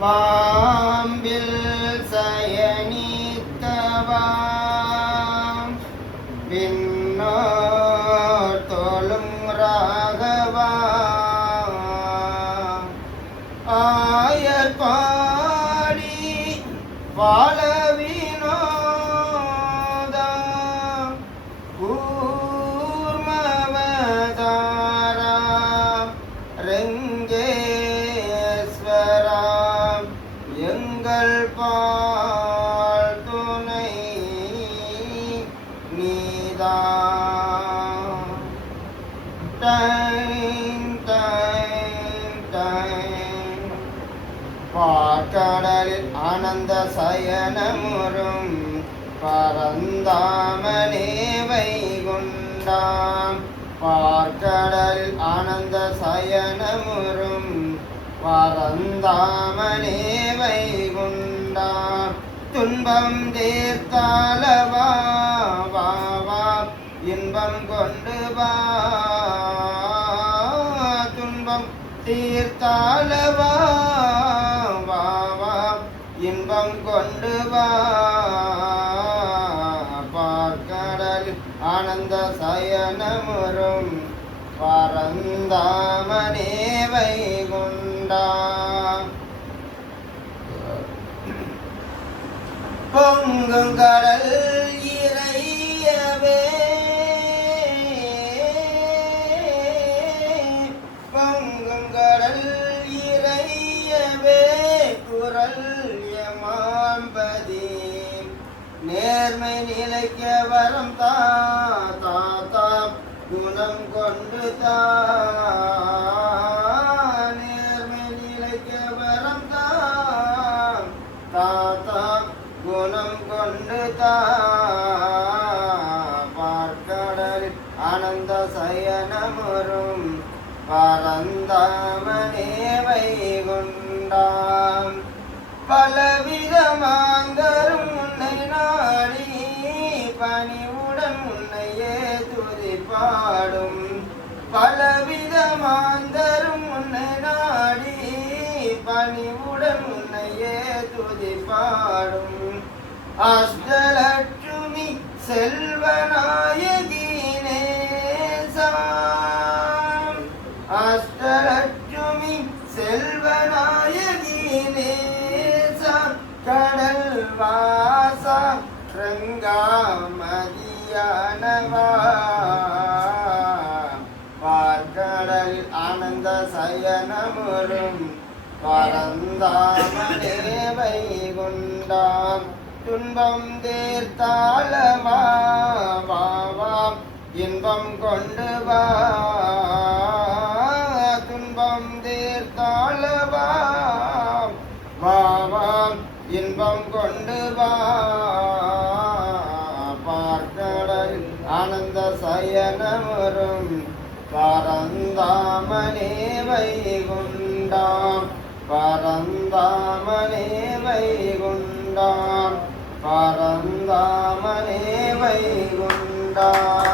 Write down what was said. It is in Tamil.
பாம்பில் சயனித்தவா விண்ணோர் தோளும் ராகவா ஆயர் பாடி வாழவினோதா கூர்மவதாரா ரெங்கேஸ்வரா எங்கள் பால் துணை நீதா டைம் டைம் டைம் பார்க்கடலில் ஆனந்த சயனமுறும் பரந்தாமனே வைகுண்டாம் பார்க்கடலில் ஆனந்த சயனமுறும் பரந்தாமனே வைகுண்டா துன்பம் தீர்த்தாலவா வா வா இன்பம் கொண்டு வா துன்பம் தீர்த்தாலவா வா வா இன்பம் கொண்டு வா பார்க்கடலில் ஆனந்த சயனமுறும் பரந்தாமனே வைகுண்டா பொங்குங்கடல் இறையவே பொங்குங்கடல் இறையவே குரல் யமாம்பதி நேர்மை நிலைக்க வரம் தா குணம் கொண்டு தா நேர்மை நிலைக்க வரம் தா குணம் கொண்டு தா பார்க்கடலில் ஆனந்த சயனமுறும் பரந்தாமனே வைகுண்டாம் பலவிதமாந்தரும் உன்னை நாடி பணிவுடன் உன்னையே துதிப்பாடும் பலவிதமாந்தரும் உன்னை நாடி பணிவுடன் உன்னையே துதிப்பாடும் அஷ்டலட்சுமி செல்வநாயகி நேசா அஷ்டலட்சுமி செல்வநாயகி நேசா கடல் வாசா ரங்காமதியானவா பார்க்கடலில் ஆனந்த சயனமுறும் பரந்தாமனே வைகுண்டாம் துன்பம் தீர்த்தாலவா வா வா இன்பம் கொண்டு வா துன்பம் தீர்த்தாலவா வா வா இன்பம் கொண்டு வா பார்க்கடல் ஆனந்த சயனமுறும் பரந்தாமனே வைகுண்டாம் பரந்தாமனே வைகுண்டாம் பரந்தாமனே வைகுண்டாம்